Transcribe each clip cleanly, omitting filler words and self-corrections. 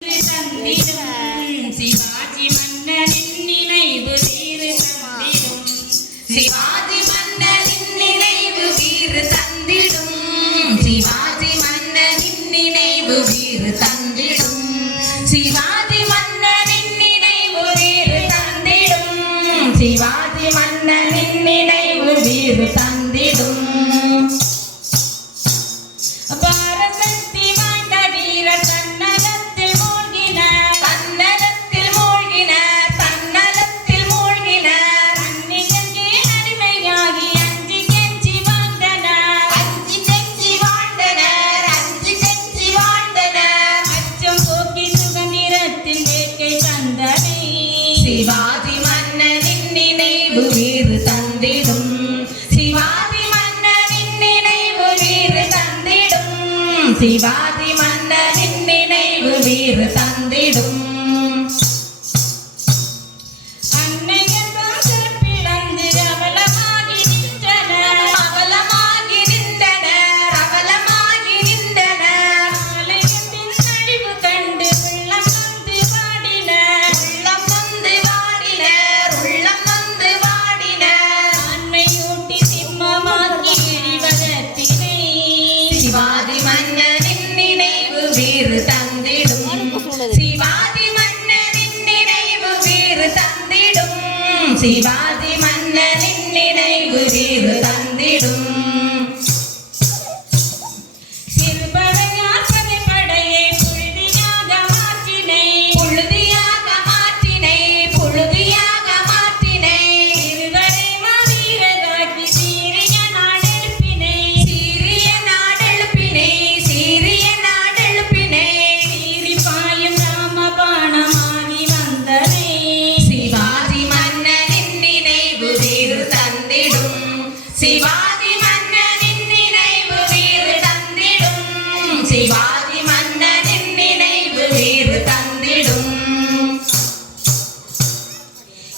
சிவாஜி மன்னனின் நினைவு வீறு தந்திடும். சிவாஜி மன்னனின் நினைவு வீறு தந்திடும். சிவாஜி மன்னனின் நினைவு வீறு தந்திடும். சிவாஜி மன்னனின் நினைவு வீறு தந்திடும். சிவாஜி மன்னனின் நினைவு வீறு தந்திடும். சிவாஜி மன்னனின் நினைவு வீறு தந்திடும். சிவாஜி மன்னனின் நினைவு வீறு தந்திடும். சிவாஜி மன்னனின் நினைவு வீறு தந்திடும். சிவாஜி மன்னனின் நினைவு வீறு தந்திடும். சிவாஜி மன்னனின் நினைவு வீறு தந்திடும். சிவாஜி மன்னனின் நினைவு வீறு தந்திடும். சிவாஜி மன்னனின் நினைவு வீறு தந்திடும். சிவாஜி மன்னனின் நினைவு வீறு தந்திடும்.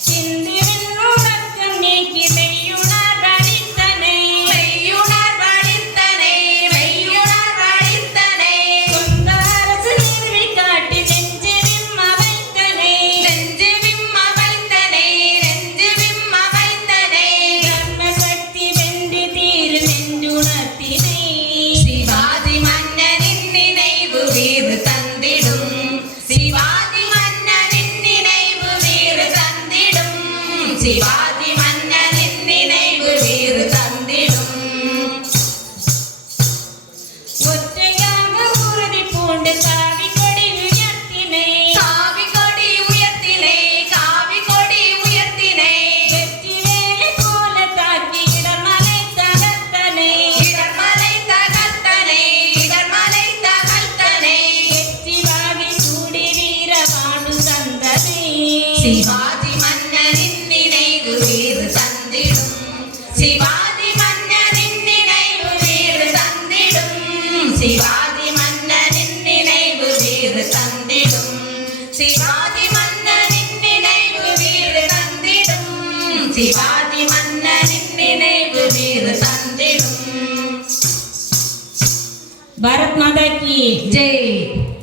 சிந்துவின் உலகம் நீக்கி மெய்யுணர் வழித்தனை. மெய்யுணர் வழித்தனை. மெய்யுணர் வழித்தனை. சொந்த அரசு நிறுவி காட்டி நெஞ்சு விம்ம வைத்தனை. நெஞ்சு விம்ம வைத்தனை. நெஞ்சு விம்ம வைத்தனை. சிவாஜி மன்னனின் நினைவு வீறு தந்திடும். சிவாஜி மன்னனின் நினைவு வீறு தந்திடும். சிவாஜி மன்னனின் நினைவு வீறு தந்திடும். ஒற்றையாக உறுதி பூண்டு காவி கொடி உயர்த்தினை. காவி கொடி உயர்த்தினை. காவி கொடி உயர்த்தினை. வெற்றி வேலை போல தாக்கி இடமலை தகர்த்தனை. இடமலை தகர்த்தனை. இடமலை தகர்த்தனை. வெற்றிவாகி சூடி வீர வாடு தந்தனை. சிவாஜி மன்னனின் நினைவு வீறு தந்திடும். சிவாஜி மன்னனின் நினைவு வீறு தந்திடும். சிவாஜி மன்னனின் நினைவு வீறு தந்திடும். சிவாஜி மன்னனின் நினைவு வீறு தந்திடும். சிவாஜி மன்னனின் நினைவு வீறு தந்திடும். பாரத் மாதா கி ஜெய்.